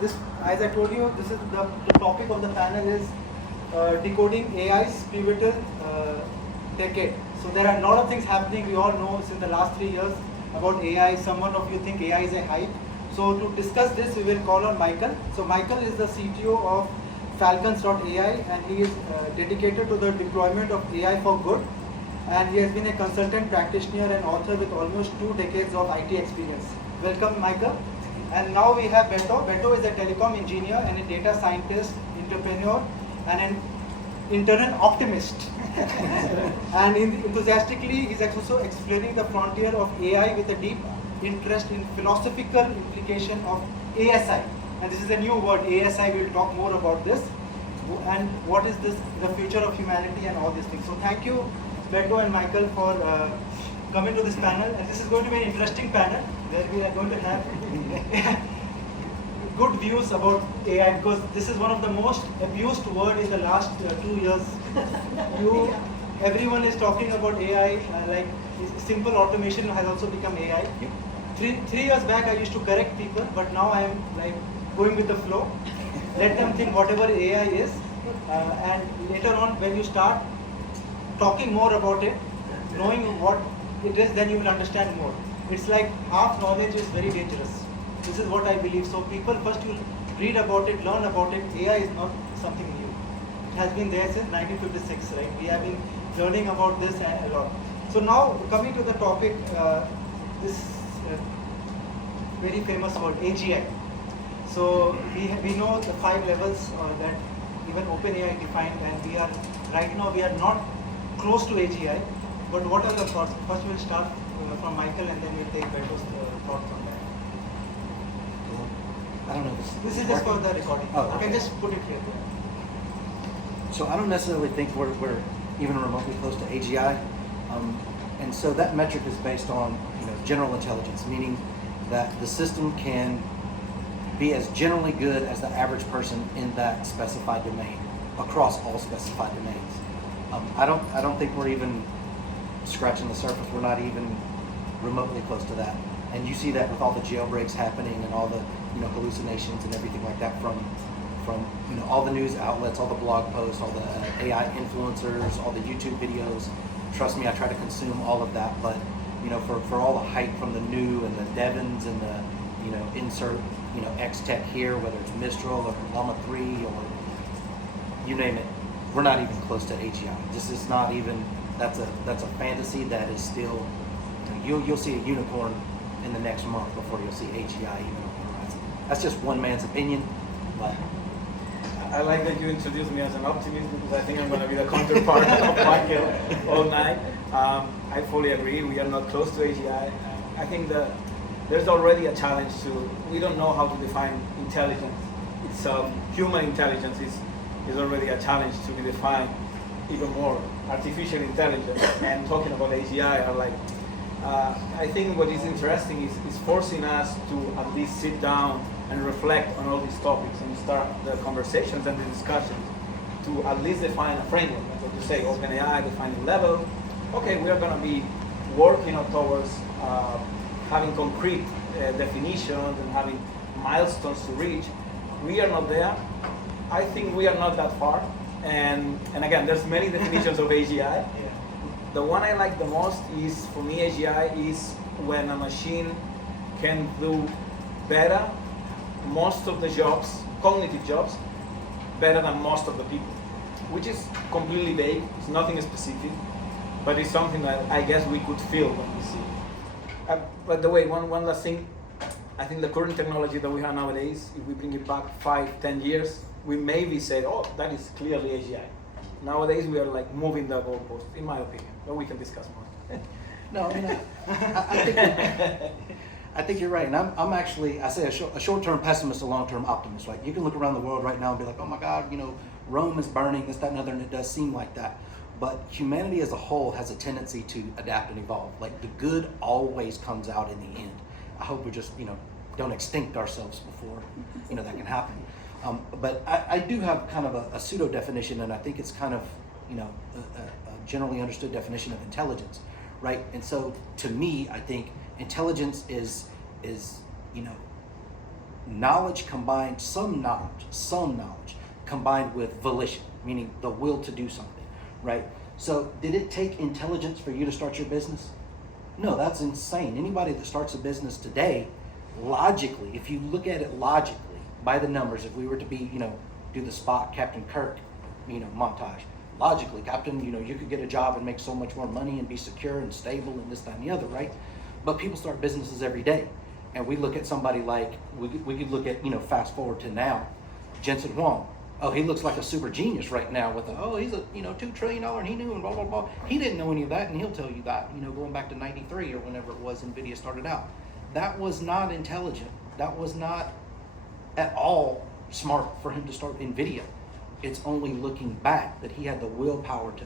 This, as I told you, this is the topic of the panel is decoding AI's pivotal decade. So there are a lot of things happening. We all know since the last 3 years about AI. Someone of you think AI is a hype. So to discuss this, we will call on Michael. So Michael is the CTO of Falcons.ai, and he is dedicated to the deployment of AI for good. And he has been a consultant practitioner and author with almost 2 decades of IT experience. Welcome, Michael. And now we have Beto. Beto is a telecom engineer and a data scientist, entrepreneur, and an internal optimist. And enthusiastically, he's also exploring the frontier of AI with a deep interest in philosophical implication of ASI. And this is a new word, ASI. We will talk more about this. And what is this, the future of humanity and all these things. So thank you, Beto and Michael, for coming to this panel. And this is going to be an interesting panel where we are going to have good views about AI, because this is one of the most abused word in the last 2 years. Everyone is talking about AI, like simple automation has also become AI. Three years back I used to correct people, but now I am like going with the flow. Let them think whatever AI is, and later on when you start talking more about it, knowing what it is, then you will understand more. It's like half knowledge is very dangerous. This is what I believe. So people first will read about it, learn about it. AI is not something new. It has been there since 1956, right? We have been learning about this a lot. So now coming to the topic, this very famous word, AGI. So we know the 5 levels that even OpenAI defined, and we are right now we are not close to AGI. But what are the thoughts? First we'll start from Michael, and then we'll take Beto's thoughts on that. I don't know. This is just for the recording. Oh, I okay. can just put it here. So I don't necessarily think we're even remotely close to AGI, and so that metric is based on general intelligence, meaning that the system can be as generally good as the average person in that specified domain across all specified domains. I don't think we're even scratching the surface. We're not even remotely close to that. And you see that with all the jailbreaks happening and all the hallucinations and everything like that from all the news outlets, all the blog posts, all the AI influencers, all the YouTube videos. Trust me, I try to consume all of that. But for all the hype from the new and the Devons and the insert X Tech here, whether it's Mistral or Llama 3 or you name it, we're not even close to AGI. This is not even. That's a fantasy that is still. You'll see a unicorn in the next month before you'll see AGI even on the horizon. That's just one man's opinion, but I like that you introduced me as an optimist, because I think I'm going to be the counterpart of Michael all night. I fully agree. We are not close to AGI. I think that there's already a challenge we don't know how to define intelligence itself. Human intelligence is already a challenge to be defined even more. Artificial intelligence and talking about AGI are like, I think what is interesting is forcing us to at least sit down and reflect on all these topics and start the conversations and the discussions to at least define a framework. Like what you say, OpenAI defining level. Okay, we are going to be working towards having concrete definitions and having milestones to reach. We are not there. I think we are not that far. And again, there's many definitions of AGI. Yeah. The one I like the most is, for me, AGI is when a machine can do better most of the jobs, cognitive jobs, better than most of the people, which is completely vague. It's nothing specific, but it's something that I guess we could feel when we see it. By the way, one last thing. I think the current technology that we have nowadays, if we bring it back 5-10 years, we maybe say, oh, that is clearly AGI. Nowadays, we are like moving the goalpost, in my opinion, but we can discuss more. no, I mean, I think you're right, and I'm actually, I say a short-term pessimist, a long-term optimist. Like, you can look around the world right now and be like, oh my God, Rome is burning, this, that, and other, and it does seem like that. But humanity as a whole has a tendency to adapt and evolve. Like, the good always comes out in the end. I hope we just, don't extinct ourselves before, that can happen. But I do have kind of a pseudo definition, and I think it's kind of, a generally understood definition of intelligence, right? And so, to me, I think intelligence is knowledge combined, some knowledge combined with volition, meaning the will to do something, right? So did it take intelligence for you to start your business? No, that's insane. Anybody that starts a business today, logically, if you look at it logically, by the numbers, if we were to be, do the Spock, Captain Kirk, montage, logically, Captain, you could get a job and make so much more money and be secure and stable and this, that, and the other, right? But people start businesses every day. And we look at somebody like, we could look at, fast forward to now, Jensen Huang. Oh, he looks like a super genius right now with he's a, $2 trillion and he knew and blah, blah, blah. He didn't know any of that, and he'll tell you that, going back to 93 or whenever it was NVIDIA started out. That was not intelligent. That was not at all smart for him to start NVIDIA. It's only looking back that he had the willpower to,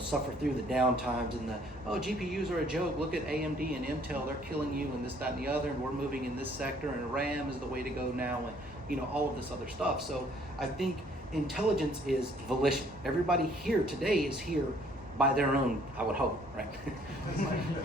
suffer through the downtimes and GPUs are a joke. Look at AMD and Intel, they're killing you and this, that, and the other, and we're moving in this sector, and RAM is the way to go now, and all of this other stuff. So I think intelligence is volition. Everybody here today is here by their own, I would hope, right?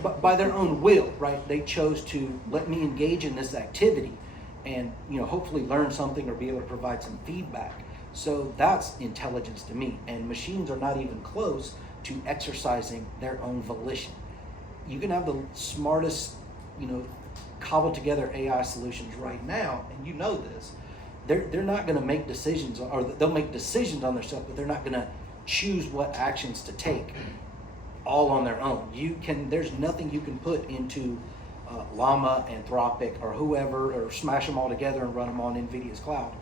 But by their own will, right? They chose to let me engage in this activity and hopefully learn something or be able to provide some feedback. So that's intelligence to me. And machines are not even close to exercising their own volition. You can have the smartest, cobbled together AI solutions right now, and this. They're not going to make decisions, or they'll make decisions on their stuff, but they're not going to choose what actions to take all on their own. There's nothing you can put into Llama, Anthropic, or whoever, or smash them all together and run them on NVIDIA's cloud.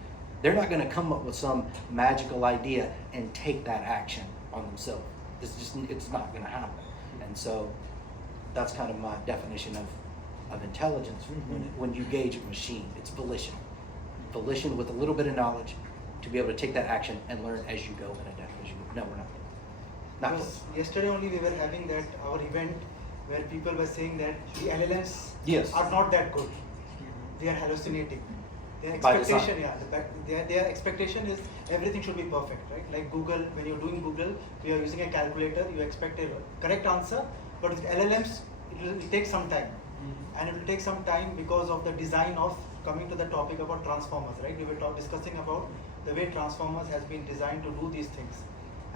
They're not going to come up with some magical idea and take that action on themselves. It's not going to happen. And so that's kind of my definition of intelligence. When you gauge a machine, it's volition. Volition with a little bit of knowledge to be able to take that action and learn as you go and adapt as you go. No, we're not. Not close. Yesterday only we were having our event where people were saying that the LLMs Yes. are not that good. They are hallucinating. Their By expectation, design. their expectation is everything should be perfect, right? Like Google, when you're doing Google, we are using a calculator, you expect a correct answer, but with LLMs, it will take some time. And it will take some time because of the design of, coming to the topic about transformers, right? We were discussing about the way transformers has been designed to do these things.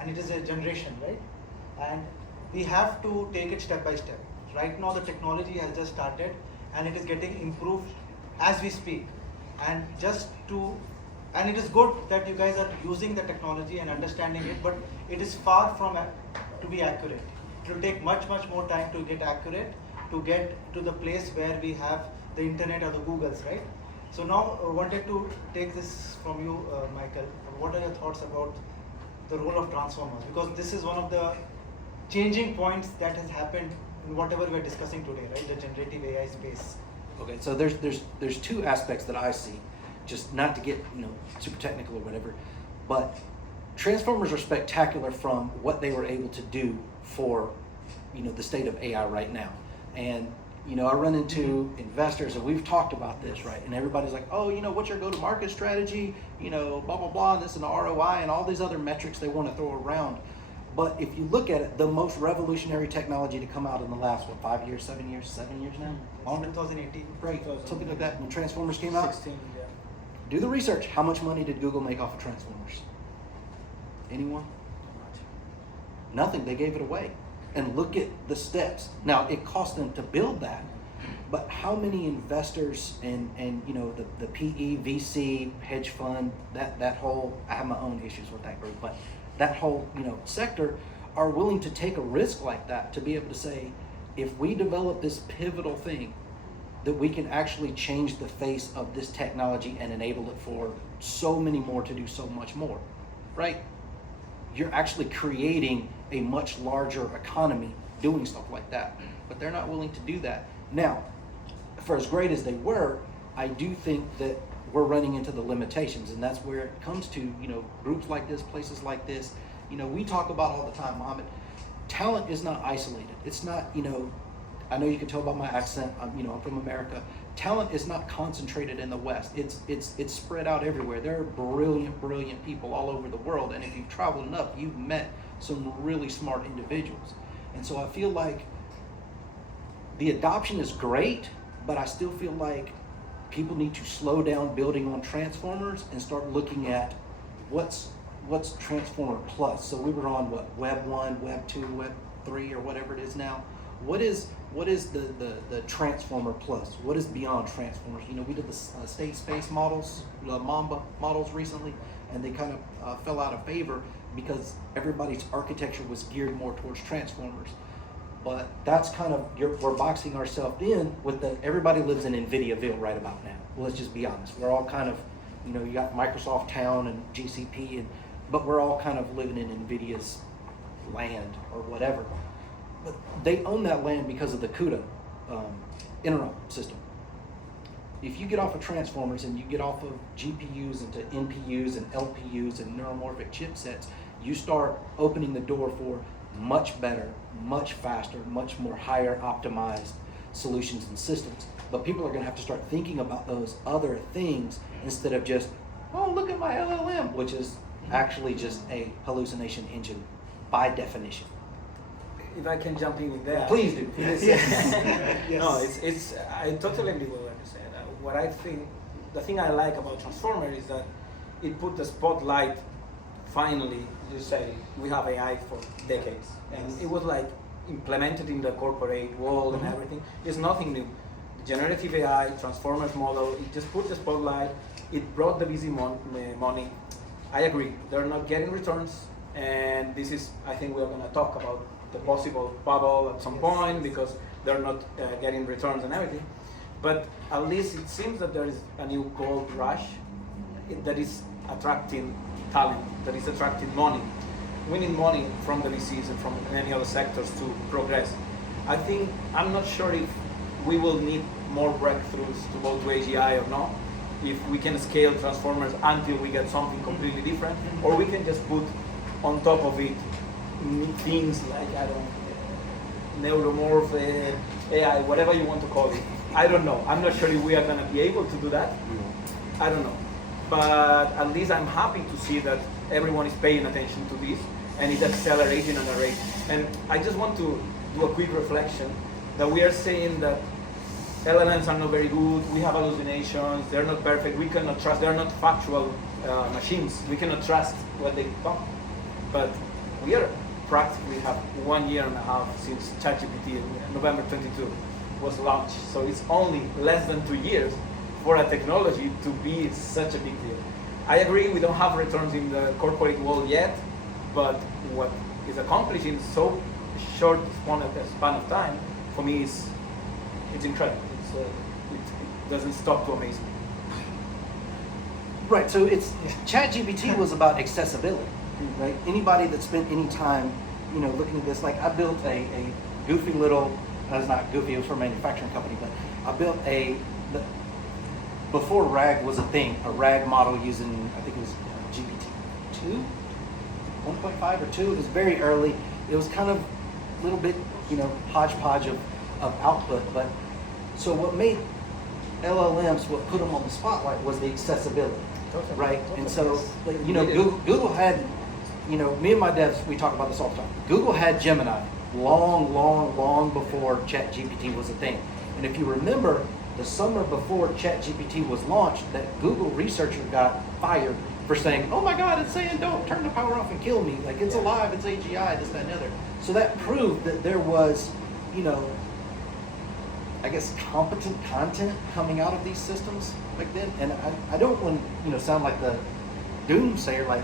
And it is a generation, right? And we have to take it step by step. Right now the technology has just started and it is getting improved as we speak. And it is good that you guys are using the technology and understanding it, but it is far from to be accurate. It will take much more time to get accurate, to get to the place where we have the internet or the Googles, right? So now I wanted to take this from you, Michael. What are your thoughts about the role of transformers? Because this is one of the changing points that has happened in whatever we're discussing today, right? The generative AI space. Okay, so there's two aspects that I see, just not to get super technical or whatever, but transformers are spectacular from what they were able to do for the state of AI right now. And I run into investors and we've talked about this, right? And everybody's like, oh, what's your go-to-market strategy? Blah blah blah, and this and the ROI and all these other metrics they want to throw around. But if you look at it, the most revolutionary technology to come out in the last, 5 years, 7 years now? Longer? 2018. Right, something like that, when Transformers came out. 16, yeah. Do the research. How much money did Google make off of Transformers? Anyone? Nothing, they gave it away. And look at the steps. Now, it cost them to build that, but how many investors and the PE, VC, hedge fund, that whole, I have my own issues with that group, but that whole sector are willing to take a risk like that to be able to say, if we develop this pivotal thing, that we can actually change the face of this technology and enable it for so many more to do so much more, right? You're actually creating a much larger economy doing stuff like that, but they're not willing to do that. Now, for as great as they were, I do think that we're running into the limitations, and that's where it comes to groups like this, places like this. We talk about all the time, Mohammed, talent is not isolated. It's not, I know you can tell by my accent, I'm from America. Talent is not concentrated in the West. It's spread out everywhere. There are brilliant people all over the world, and if you've traveled enough, you've met some really smart individuals. And so I feel like the adoption is great, but I still feel like people need to slow down building on transformers and start looking at what's Transformer Plus. So we were on what, Web 1, Web 2, Web 3, or whatever it is now. What is the Transformer Plus? What is beyond Transformers? You know, we did the state space models, the Mamba models recently, and they kind of fell out of favor because everybody's architecture was geared more towards Transformers. But that's kind of, we're boxing ourselves in with the, everybody lives in NVIDIAville right about now. Well, let's just be honest. We're all kind of, you know, you got Microsoft Town and GCP, but we're all kind of living in NVIDIA's land or whatever. But they own that land because of the CUDA interrupt system. If you get off of transformers and you get off of GPUs into NPUs and LPUs and neuromorphic chipsets, you start opening the door for much better, much faster, much more higher optimized solutions and systems. But people are going to have to start thinking about those other things instead of just, oh, look at my LLM, which is actually just a hallucination engine by definition. If I can jump in with that. Please do. Yes. Yes. No, I totally agree with what you said. What I think, the thing I like about Transformer is that it put the spotlight, finally, you say, we have AI for decades. And it was like implemented in the corporate world and everything. It's nothing new. Generative AI, Transformers model, it just put the spotlight, it brought the busy money. I agree, they're not getting returns, and this is, I think we're gonna talk about the possible bubble at some point because they're not getting returns and everything. But at least it seems that there is a new gold rush that is attracting talent, that is attracting money. We need money from the VCs and from many other sectors to progress. I think, I'm not sure if we will need more breakthroughs to go to AGI or not, if we can scale transformers until we get something completely different, or we can just put on top of it things like, I don't know, neuromorph, AI, whatever you want to call it. I don't know. I'm not sure if we are going to be able to do that. I don't know. But at least I'm happy to see that everyone is paying attention to this and it's accelerating at a rate. And I just want to do a quick reflection that we are saying that LLMs are not very good, we have hallucinations, they're not perfect, we cannot trust, they're not factual machines, we cannot trust what they come. But we are practically have 1.5 years since ChatGPT, November 22, was launched. So it's only less than 2 years for a technology to be such a big deal. I agree we don't have returns in the corporate world yet, but what is accomplished in so short span of time, for me, it's incredible. It doesn't stop to amaze me. Right, so it's ChatGPT was about accessibility, right? Anybody that spent any time, you know, looking at this, like I built a goofy little, that's not goofy, it was for a manufacturing company, but I built before RAG was a thing, a RAG model using, I think it was GPT-2, 1.5 or 2, it was very early. It was kind of a little bit, you know, hodgepodge of output, but so what made LLMs, what put them on the spotlight was the accessibility, right? And so, like, you know, Google had, you know, me and my devs, we talk about this all the time. Google had Gemini long before ChatGPT was a thing. And if you remember, the summer before ChatGPT was launched, that Google researcher got fired for saying, oh my God, it's saying don't turn the power off and kill me. Like, it's alive, it's AGI, this, that, and the other. So that proved that there was, you know, I guess competent content coming out of these systems back then. And I don't want to, you know, sound like the doomsayer. Like,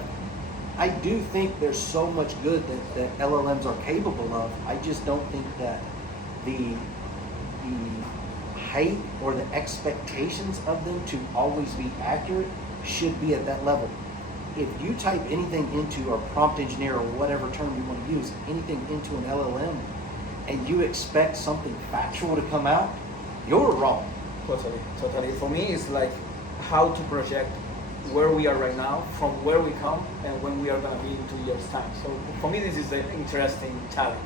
I do think there's so much good that LLMs are capable of. I just don't think that the height or the expectations of them to always be accurate should be at that level. If you type anything into, or prompt engineer, or whatever term you want to use, anything into an LLM, and you expect something factual to come out, you're wrong. Totally. For me, it's like how to project where we are right now from where we come and when we are going to be in 2 years' time. So for me, this is an interesting challenge.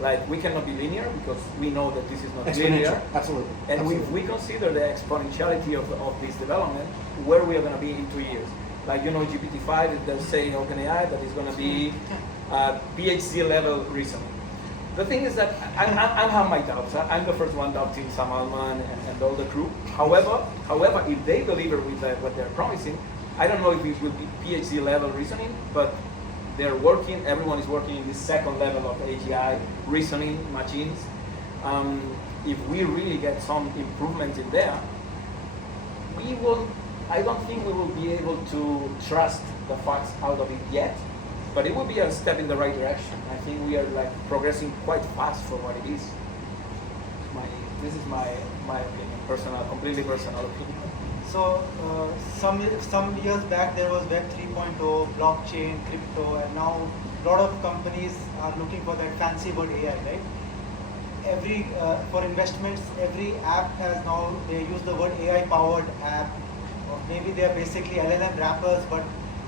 Like, we cannot be linear because we know that this is not linear. Absolutely. And Absolutely. if we consider the exponentiality of this development, where we are going to be in 2 years. Like, you know, GPT-5, they're saying OpenAI that is going to be PhD level reasoning. The thing is that I have my doubts. I'm the first one doubting Sam Altman and all the crew. However, if they deliver with what they're promising, I don't know if it will be PhD level reasoning, but they're working. Everyone is working in this second level of AGI reasoning machines. If we really get some improvement in there, we will. I don't think we will be able to trust the facts out of it yet, but it will be a step in the right direction. I think we are like progressing quite fast for what it is. This is my opinion, completely personal opinion. So some years back there was Web 3.0, blockchain, crypto, and now a lot of companies are looking for that fancy word AI, right? For investments, every app has now, they use the word AI powered app, or maybe they are basically LLM wrappers, but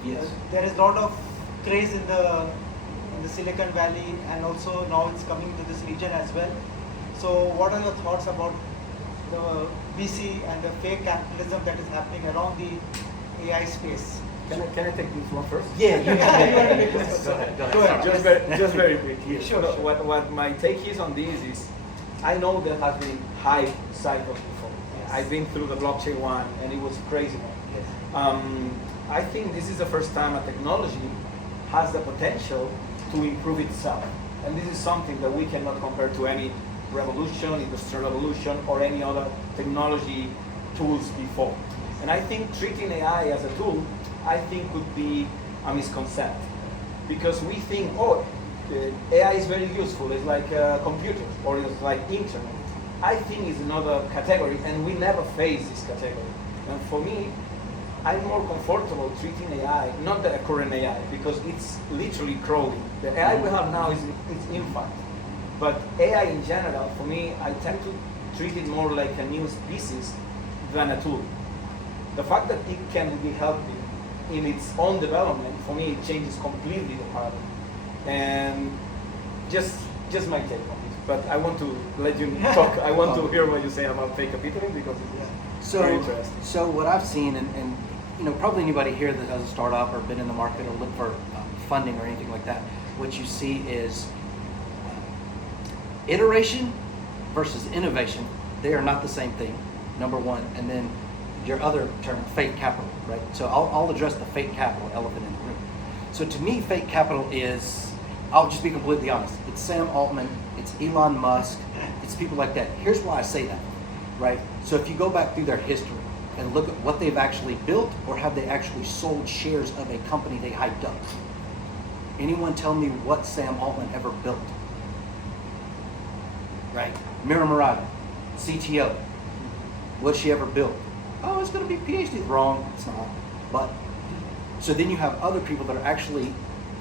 Yes. there is a lot of craze in the Silicon Valley, and also now it's coming to this region as well. So what are your thoughts about the VC and the fake capitalism that is happening around the AI space? Can I take this one first? Yeah, you can. You want to make this- Go ahead. Go ahead. Just very quick here. Sure, So sure. what my take is on this is, I know there have been hype cycles before. Yes. I've been through the blockchain one, and it was crazy one. Yes. I think this is the first time a technology has the potential to improve itself. And this is something that we cannot compare to any revolution, industrial revolution, or any other technology tools before. And I think treating AI as a tool, I think could be a misconception. Because we think, AI is very useful, it's like a computer, or it's like internet. I think it's another category, and we never face this category. And for me, I'm more comfortable treating AI, not the current AI, because it's literally crawling. The AI we have now is infinite. But AI in general, for me, I tend to treat it more like a new species than a tool. The fact that it can be helping in its own development, for me, it changes completely the paradigm. And just my take on this. But I want to let you talk. I want to hear what you say about fake capitalism, because it's very interesting. So what I've seen, and probably anybody here that has a startup or been in the market or look for funding or anything like that, what you see is iteration versus innovation. They are not the same thing, number one. And then your other term, fake capital, right? So I'll address the fake capital elephant in the room. So to me, fake capital is, I'll just be completely honest, it's Sam Altman, it's Elon Musk, it's people like that. Here's why I say that, right? So if you go back through their history and look at what they've actually built, or have they actually sold shares of a company they hyped up? Anyone tell me what Sam Altman ever built? Right? Mira Murata, CTO. What's she ever built? Oh, it's going to be PhD. Wrong, it's not. But so then you have other people that are actually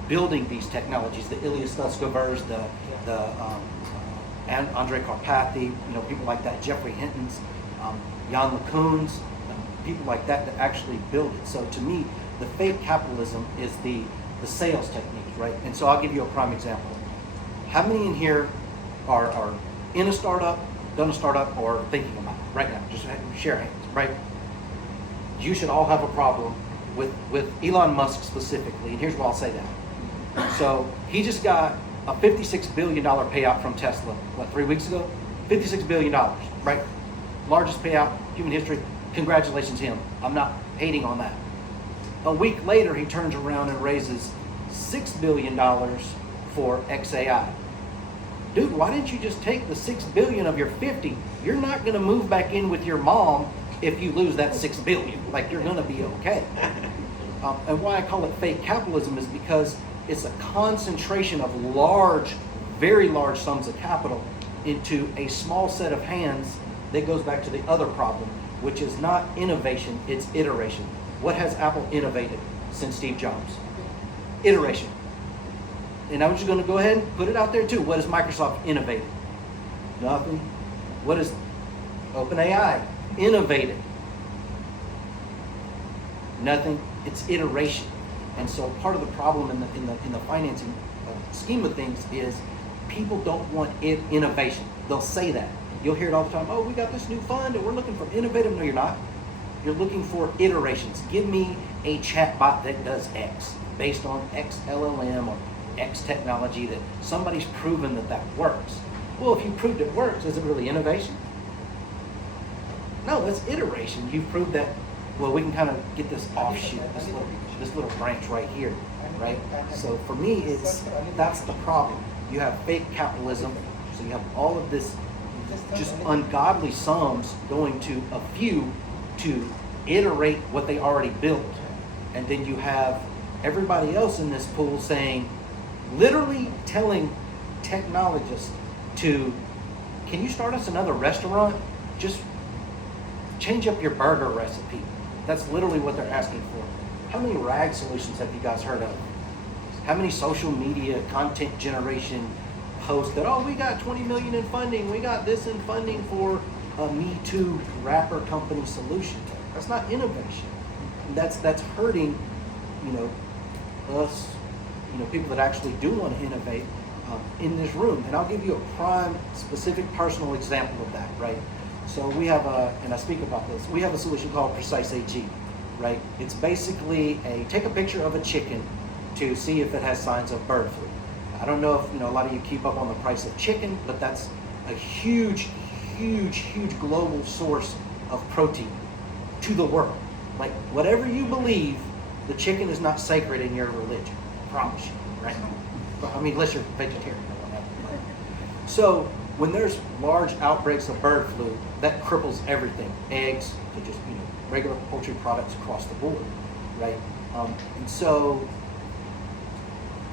building these technologies. The Ilya Sutskever's, and Andre Karpathy, people like that. Jeffrey Hinton's, Jan LeCun's, people like that actually build it. So to me, the fake capitalism is the sales technique, right? And so I'll give you a prime example. How many in here are in a startup, done a startup, or thinking about it right now? Just share hands, right? You should all have a problem with Elon Musk specifically, and here's why I'll say that. So he just got a $56 billion payout from Tesla, 3 weeks ago? $56 billion, right? Largest payout, human history. Congratulations him. I'm not hating on that. A week later, he turns around and raises $6 billion for XAI. Dude, why didn't you just take the $6 billion of your 50? You're not going to move back in with your mom if you lose that $6 billion. Like, you're going to be okay. And why I call it fake capitalism is because it's a concentration of large, very large sums of capital into a small set of hands. That goes back to the other problem, which is not innovation, it's iteration. What has Apple innovated since Steve Jobs? Iteration. And I'm just going to go ahead and put it out there too. What has Microsoft innovated? Nothing. What is OpenAI innovated? Nothing. It's iteration. And so part of the problem in the financing scheme of things is people don't want innovation. They'll say that. You'll hear it all the time. Oh, we got this new fund and we're looking for innovative. No, you're not. You're looking for iterations. Give me a chat bot that does X based on X LLM or X technology that somebody's proven that works. Well, if you proved it works, is it really innovation? No, that's iteration. You've proved that, well, we can kind of get this offshoot, this little branch right here, right? So for me, that's the problem. You have fake capitalism, so you have all of this just ungodly sums going to a few to iterate what they already built. And then you have everybody else in this pool saying, literally telling technologists to, can you start us another restaurant? Just change up your burger recipe. That's literally what they're asking for. How many RAG solutions have you guys heard of? How many social media content generation posts that, oh, we got 20 million in funding, we got this in funding for a Me Too rapper company solution. That's not innovation. That's hurting, us, people that actually do want to innovate in this room. And I'll give you a prime, specific, personal example of that, right? So we have and I speak about this, we have a solution called Precise AG, right? It's basically take a picture of a chicken to see if it has signs of bird flu. I don't know if a lot of you keep up on the price of chicken, but that's a huge global source of protein to the world. Like, whatever you believe, the chicken is not sacred in your religion. I promise you, right? I mean, unless you're vegetarian or whatever. So when there's large outbreaks of bird flu, that cripples everything. Eggs, to just regular poultry products across the board, right? And so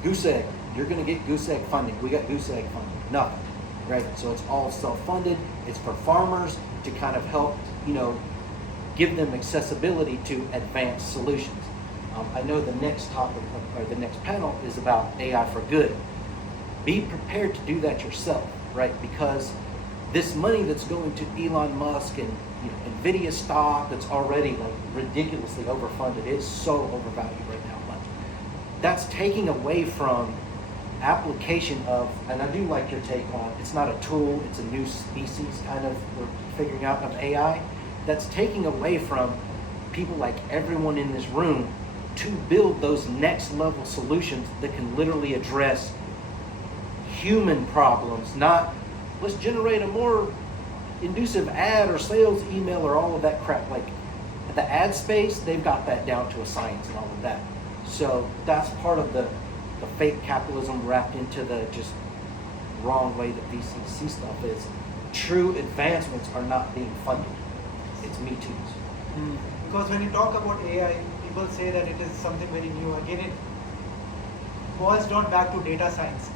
goose egg, you're going to get goose egg funding. We got goose egg funding, nothing, right? So it's all self-funded. It's for farmers to kind of help, give them accessibility to advanced solutions. I know the next topic or the next panel is about AI for good. Be prepared to do that yourself, right? Because this money that's going to Elon Musk and Nvidia stock that's already like ridiculously overfunded, it's so overvalued right now. But that's taking away from application of, and I do like your take on, it's not a tool, it's a new species kind of we're figuring out of AI. That's taking away from people like everyone in this room to build those next level solutions that can literally address human problems, not let's generate a more inducive ad or sales email or all of that crap. Like the ad space, they've got that down to a science and all of that. So that's part of the fake capitalism wrapped into the just wrong way that VCC stuff is. True advancements are not being funded. It's Me Too's. Because when you talk about AI, people say that it is something very new. Again, it boils down back to data science.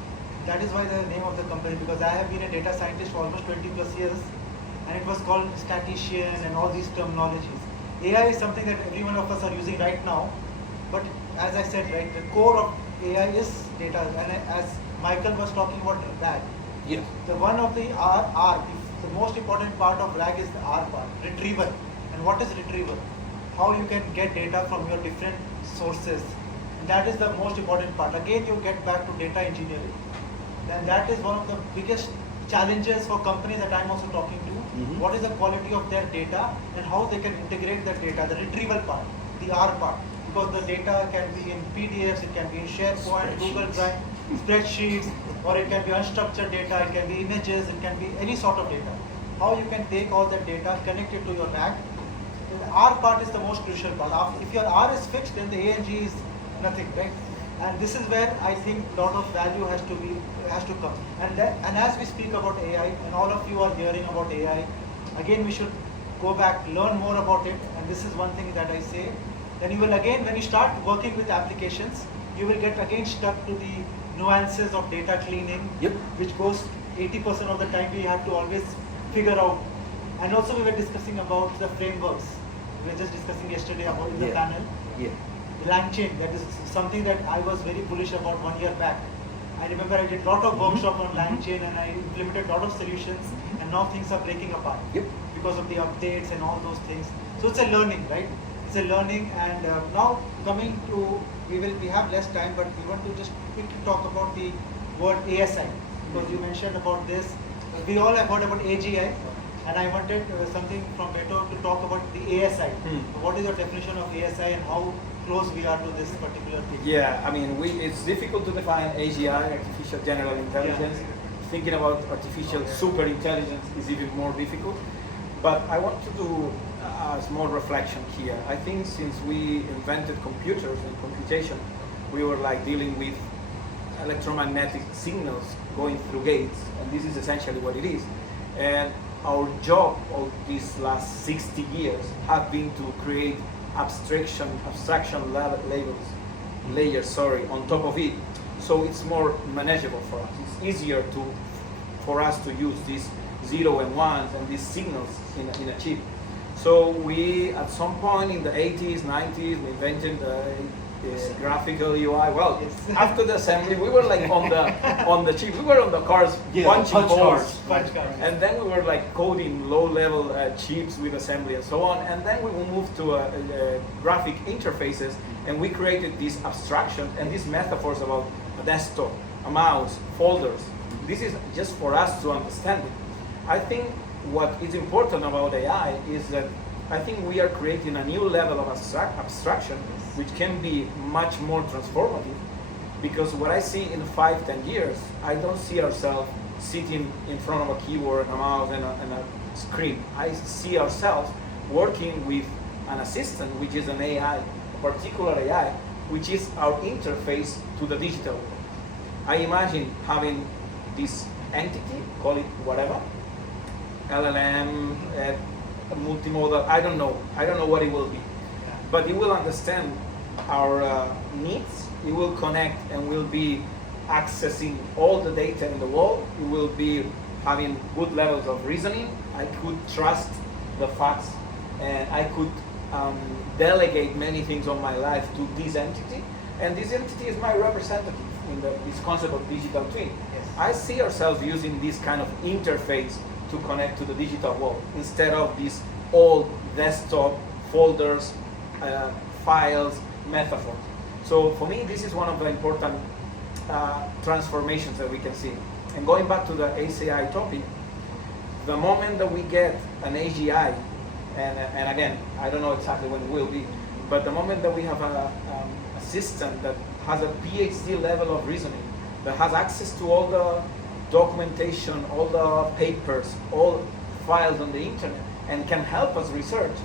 That is why the name of the company, because I have been a data scientist for almost 20 plus years, and it was called statistician and all these terminologies. AI is something that every one of us are using right now, but as I said, right, the core of AI is data, and as Michael was talking about RAG, yes. the one of the R, the most important part of RAG is the R part, retrieval. And what is retrieval? How you can get data from your different sources. And that is the most important part. Again, you get back to data engineering. And that is one of the biggest challenges for companies that I'm also talking to. Mm-hmm. What is the quality of their data and how they can integrate that data, the retrieval part, the R part. Because the data can be in PDFs, it can be in SharePoint, Google Drive, spreadsheets, or it can be unstructured data, it can be images, it can be any sort of data. How you can take all that data, connect it to your RAG. The R part is the most crucial part. If your R is fixed, then the A and G is nothing, right? And this is where I think a lot of value has to come. And as we speak about AI, and all of you are hearing about AI, again we should go back, learn more about it. And this is one thing that I say. Then you will again, when you start working with applications, you will get again stuck to the nuances of data cleaning, yep. which goes 80% of the time we have to always figure out. And also we were discussing about the frameworks. We were just discussing yesterday about in the panel. Yeah. The LangChain, that is something that I was very bullish about 1 year back. I remember I did a lot of workshop on LangChain and I implemented a lot of solutions, and now things are breaking apart because of the updates and all those things. So it's a learning, right? It's a learning, and now coming to, we have less time, but we want to just quickly talk about the word ASI, because you mentioned about this. We all have heard about AGI, and I wanted something from Beto to talk about the ASI. What is your definition of ASI and how close we are to this particular thing. Yeah, I mean, it's difficult to define AGI, artificial general intelligence. Thinking about artificial super intelligence is even more difficult. But I want to do a small reflection here. I think since we invented computers and computation, we were like dealing with electromagnetic signals going through gates, and this is essentially what it is. And our job of these last 60 years have been to create abstraction layers on top of it, so it's more manageable for us. It's easier for us to use these 0 and 1s and these signals in a chip. So we, at some point in the 80s, 90s, we invented graphical UI. Well, after the assembly, we were like on the chip. We were on the cars punching holes. And then we were like coding low-level chips with assembly and so on. And then we will move to graphic interfaces, and we created this abstraction and these metaphors about a desktop, a mouse, folders. This is just for us to understand it. I think what is important about AI is that I think we are creating a new level of abstraction which can be much more transformative, because what I see in 5-10 years, I don't see ourselves sitting in front of a keyboard, a mouse, and a screen. I see ourselves working with an assistant, which is an AI, a particular AI, which is our interface to the digital world. I imagine having this entity, call it whatever, LLM, multimodal, I don't know what it will be. But it will understand our needs, it will connect and will be accessing all the data in the world, it will be having good levels of reasoning, I could trust the facts, and I could delegate many things of my life to this entity, and this entity is my representative in this concept of digital twin. Yes. I see ourselves using this kind of interface to connect to the digital world instead of these old desktop folders, files, metaphors. So for me, this is one of the important transformations that we can see. And going back to the ACI topic, the moment that we get an AGI, and again, I don't know exactly when it will be, but the moment that we have a system that has a PhD level of reasoning, that has access to all the documentation, all the papers, all files on the internet, and can help us research,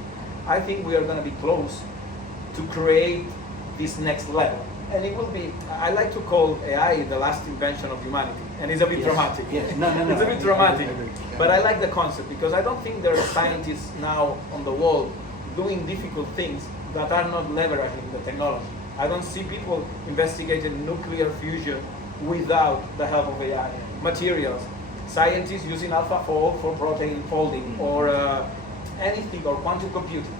I think we are going to be close to create this next level. And it will be, I like to call AI the last invention of humanity, and it's a bit dramatic. Yes. No. It's a bit dramatic, but I like the concept, because I don't think there are scientists now on the world doing difficult things that are not leveraging the technology. I don't see people investigating nuclear fusion without the help of AI. Materials, scientists using AlphaFold for protein folding, or anything, or quantum computing.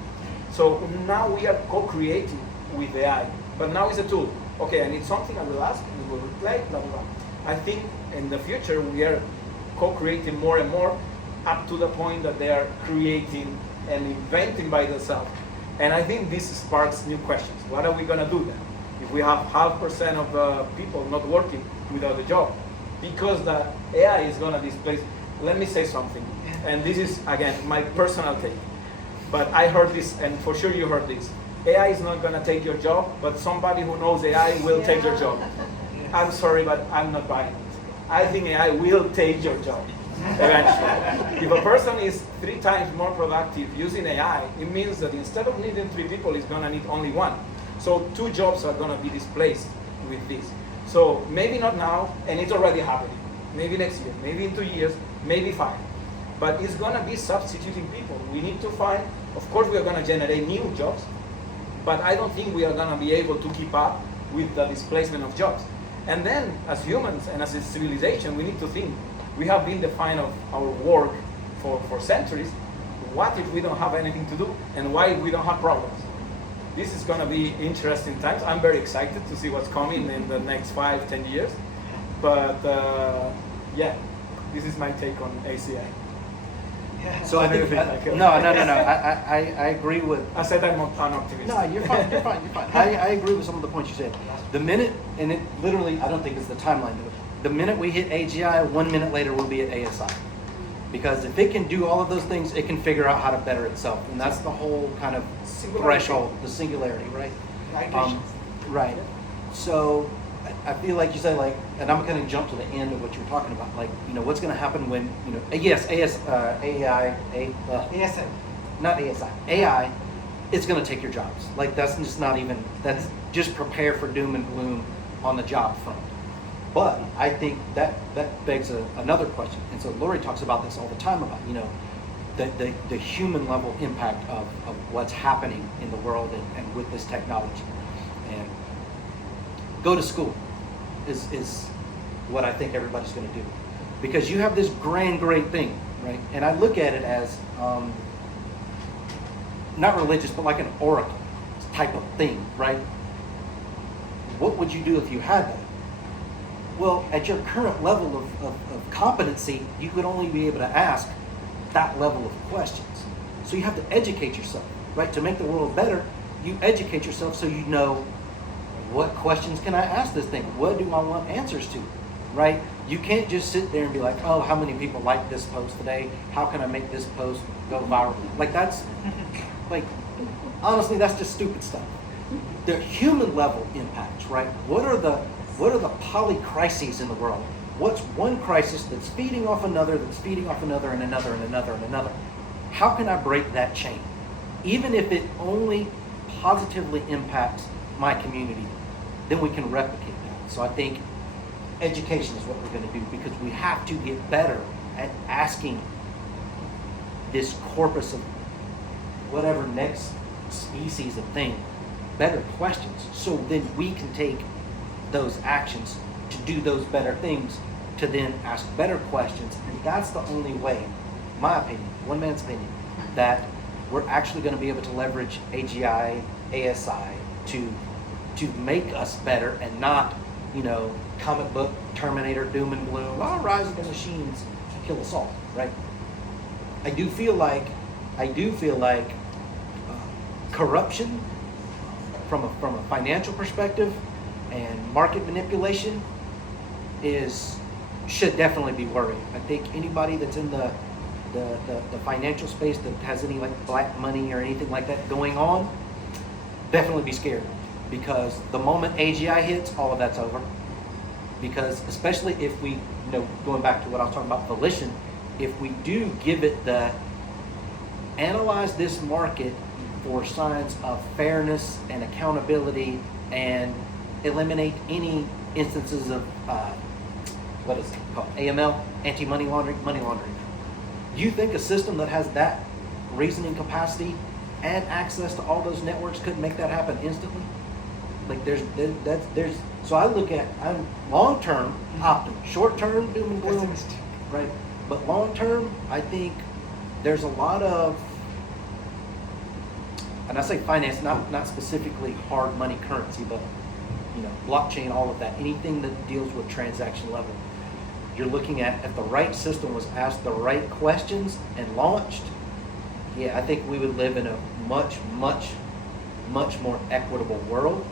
So now we are co-creating with AI, but now it's a tool. Okay, I need something, I will ask, and it will reply, blah, blah, blah. I think in the future we are co-creating more and more, up to the point that they are creating and inventing by themselves. And I think this sparks new questions. What are we going to do then? If we have 0.5% of people not working without a job, because the AI is going to displace. Let me say something, and this is, again, my personal take. But I heard this, and for sure you heard this. AI is not going to take your job, but somebody who knows AI will take your job. I'm sorry, but I'm not buying it. I think AI will take your job eventually. If a person is 3 times more productive using AI, it means that instead of needing 3 people, he's going to need only 1. So 2 jobs are going to be displaced with this. So maybe not now, and it's already happening. Maybe next year, maybe in 2 years, maybe 5. But it's going to be substituting people. We need to find, of course we are going to generate new jobs, but I don't think we are going to be able to keep up with the displacement of jobs. And then, as humans and as a civilization, we need to think, we have been defined of our work for centuries. What if we don't have anything to do, and why we don't have problems? This is going to be interesting times. I'm very excited to see what's coming in the next 5-10 years. But yeah, this is my take on ACI. Yeah. So I think no. I agree with. I said I'm not an optimist. No, you're fine. You're fine. I agree with some of the points you said. The minute, and it literally, I don't think it's the timeline. The minute we hit AGI, 1 minute later we'll be at ASI. Because if it can do all of those things, it can figure out how to better itself, and that's the whole kind of threshold, the singularity, right? iterations. Right. So I feel like you said, like, and I'm going to jump to the end of what you were talking about, like, what's going to happen when, yes, ASM. not ASI, AI is going to take your jobs. Like, that's just not even, that's just prepare for doom and gloom on the job front. But I think that begs another question. And so Lori talks about this all the time about, the human level impact of what's happening in the world and with this technology. And go to school is what I think everybody's going to do. Because you have this great thing, right? And I look at it as, not religious, but like an oracle type of thing, right? What would you do if you had that? Well, at your current level of competency, you could only be able to ask that level of questions. So you have to educate yourself, right? To make the world better, you educate yourself so you know, what questions can I ask this thing? What do I want answers to, right? You can't just sit there and be like, oh, how many people like this post today? How can I make this post go viral? Like, that's, like, honestly, that's just stupid stuff. The human level impacts, right? What are the polycrises in the world? What's one crisis that's feeding off another, that's feeding off another, and another, and another, and another? How can I break that chain? Even if it only positively impacts my community, then we can replicate that. So I think education is what we're going to do, because we have to get better at asking this corpus of whatever next species of thing better questions, so then we can take those actions to do those better things, to then ask better questions. And that's the only way, my opinion, one man's opinion, that we're actually going to be able to leverage AGI, ASI to make us better, and not, comic book Terminator doom and gloom, rise of the machines kill us all, right? I do feel like corruption from a financial perspective and market manipulation should definitely be worried. I think anybody that's in the financial space that has any like black money or anything like that going on, definitely be scared, because the moment AGI hits, all of that's over. Because especially if we, going back to what I was talking about, volition, if we do give it analyze this market for signs of fairness and accountability, and eliminate any instances of what is it called, AML, anti-money laundering, money laundering. You think a system that has that reasoning capacity and access to all those networks couldn't make that happen instantly? Like, so I look at, I'm long-term optimist, short-term doom and gloom, right? But long-term, I think there's a lot of, and I say finance, not specifically hard money currency, but blockchain, all of that, anything that deals with transaction level. You're looking at, if the right system was asked the right questions and launched, yeah, I think we would live in a much more equitable world.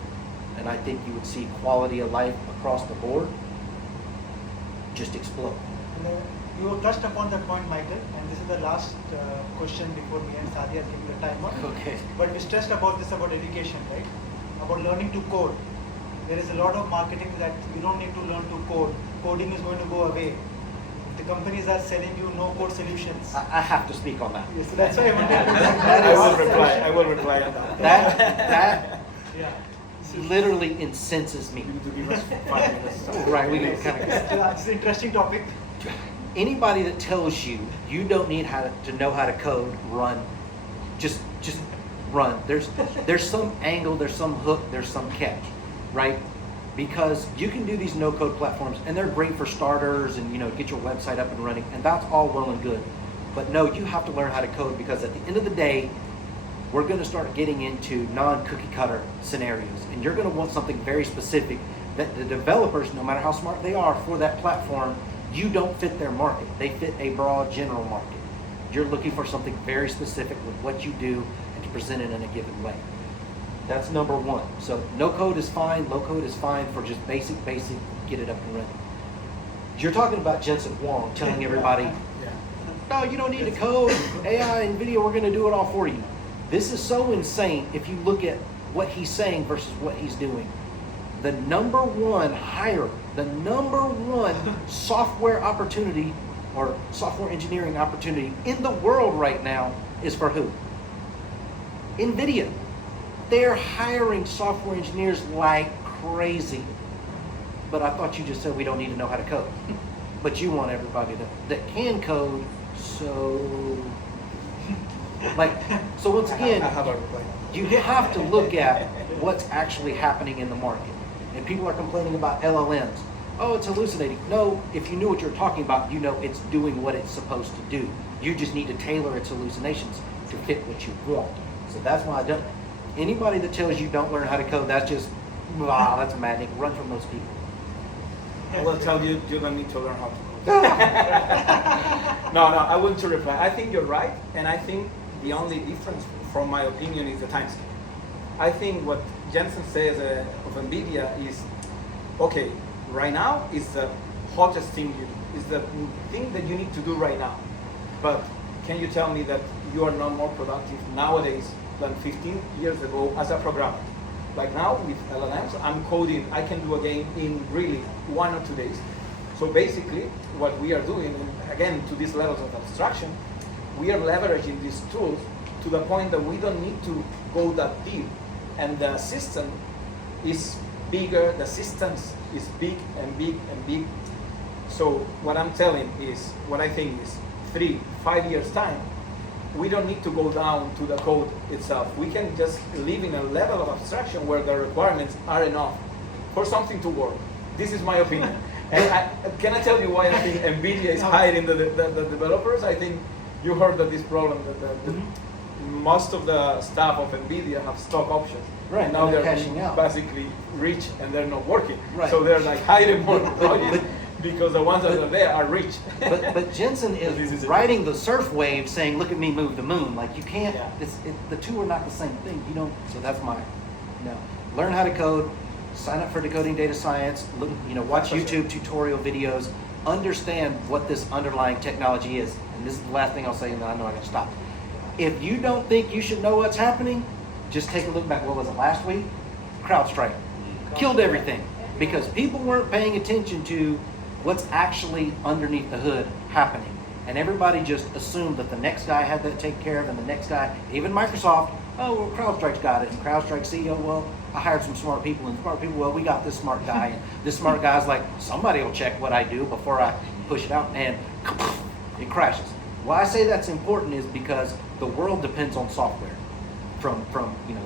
And I think you would see quality of life across the board just explode. You touched upon that point, Michael, and this is the last question before me and Sadia give you a timer. Okay. But we stressed about this, about education, right? About learning to code. There is a lot of marketing that you don't need to learn to code. Coding is going to go away. The companies are selling you no-code solutions. I have to speak on that. Yes, so that's why I wanted to I will reply on that. That yeah. literally incenses me. You need to give us 5 minutes. Right, we can kind of. It's an interesting topic. Anybody that tells you you don't need to know how to code, run, just run. There's some angle, there's some hook, there's some catch, right? Because you can do these no-code platforms, and they're great for starters and get your website up and running, and that's all well and good. But no, you have to learn how to code, because at the end of the day, we're going to start getting into non-cookie cutter scenarios, and you're going to want something very specific that the developers, no matter how smart they are for that platform, you don't fit their market. They fit a broad general market. You're looking for something very specific with what you do and to present it in a given way. That's number one. So no code is fine, low code is fine for just basic, get it up and running. You're talking about Jensen Huang telling everybody, no, you don't need to code, AI and video, we're going to do it all for you. This is so insane if you look at what he's saying versus what he's doing. The number one hire, the number one software opportunity or software engineering opportunity in the world right now is for who? NVIDIA. They're hiring software engineers like crazy. But I thought you just said we don't need to know how to code. But you want everybody that can code, so once again, I have a reply. you have to look at what's actually happening in the market. And people are complaining about LLMs. Oh, it's hallucinating. No, if you knew what you're talking about, you know it's doing what it's supposed to do. You just need to tailor its hallucinations to fit what you want. So that's why I don't. Anybody that tells you don't learn how to code, that's just, wow, that's maddening. Run from those people. I will tell you, you don't need to learn how to code. No, I want to reply. I think you're right, and I think the only difference, from my opinion, is the time scale. I think what Jensen says of NVIDIA is, okay, right now is the hottest thing, is the thing that you need to do right now. But can you tell me that you are not more productive nowadays than 15 years ago as a programmer? Like now with LLMs, I'm coding, I can do a game in really 1 or 2 days. So basically, what we are doing, and again, to these levels of abstraction, we are leveraging these tools to the point that we don't need to go that deep. And the system is bigger, the systems is big and big and big. So what I'm telling is, what I think is 3-5 years time, we don't need to go down to the code itself. We can just live in a level of abstraction where the requirements are enough for something to work. This is my opinion. And can I tell you why I think NVIDIA is hiring the developers? I think you heard that this problem, that most of the staff of NVIDIA have stock options. Right, And now and they're they're cashing out. basically rich and they're not working. Right. So they're like hiring more employees because the ones that are there are rich. But Jensen This is is it. riding the surf wave saying, look at me move the moon. Like you can't, Yeah. the two are not the same thing. You don't, so that's my, no. Learn how to code, sign up for Decoding Data Science, look, watch That's YouTube tutorial videos, understand what this underlying technology is. And this is the last thing I'll say and then I know I gotta stop. If you don't think you should know what's happening, just take a look back, what was it, last week? CrowdStrike. Killed everything because people weren't paying attention to what's actually underneath the hood happening. And everybody just assumed that the next guy had that taken care of and the next guy, even Microsoft, oh, well, CrowdStrike's got it. And CrowdStrike CEO, well, I hired some smart people and smart people, well, we got this smart guy. And this smart guy's like, somebody will check what I do before I push it out and it crashes. Why I say that's important is because the world depends on software. From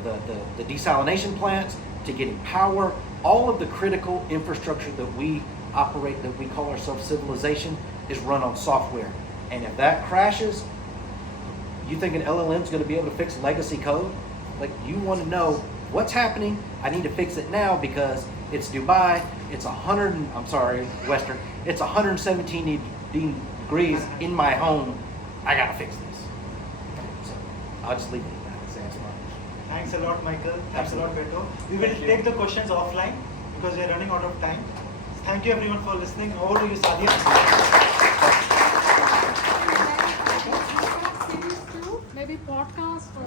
the desalination plants to getting power, all of the critical infrastructure that we operate, that we call ourselves civilization, is run on software. And if that crashes, you think an LLM is going to be able to fix legacy code? Like, you want to know what's happening. I need to fix it now because it's Dubai. It's Western. It's 117 degrees in my home. I gotta fix this. So I'll just leave it at that. That's my Thanks a lot, Michael. Thanks a lot, Absolutely. Beto. We will take the questions offline because we are running out of time. Thank you everyone for listening. Over to you, Sadia. Maybe podcast or